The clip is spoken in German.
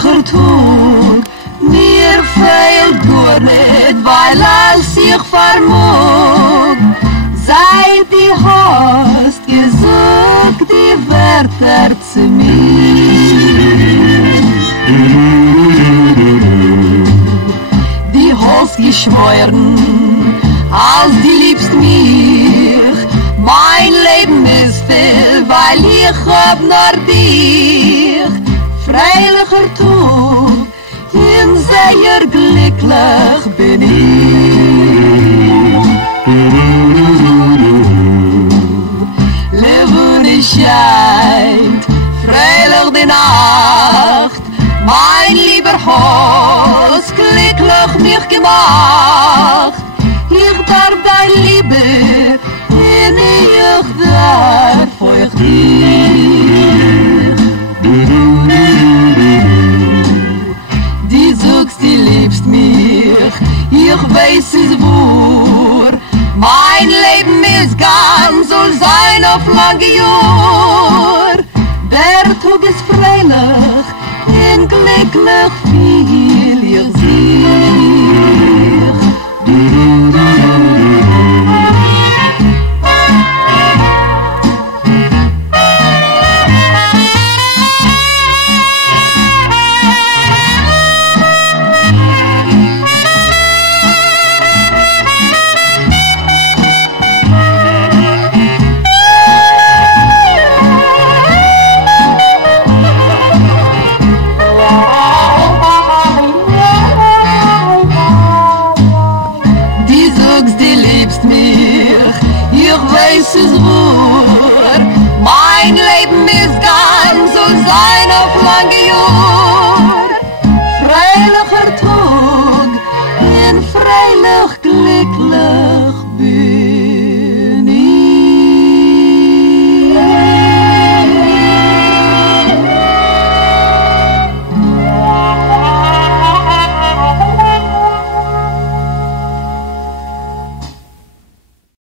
Freilich Tog, mir fehlt gar nicht, weil als ich vermog, seit die hast gesagt die Wörter zu mir. Die hast geschworen, als die liebst mich, mein Leben ist still, weil ich hab nur dich. Freilich Tog, in sehr glücklich bin ich. Leben scheint, freilich die Nacht, mein lieber Haus, glücklich mich gemacht. Ich darf dein Liebe, in ich darf euch dich. Die sagst, die liebst mich, ich weiß es wohl. Mein Leben ist ganz, soll sein auf lange Jahr. Der Tag ist freilich, in glücklich viel ich sich. Mein Leben ist ganz, soll sein auf lange Jahr. Freilich Tog, in freilich Glück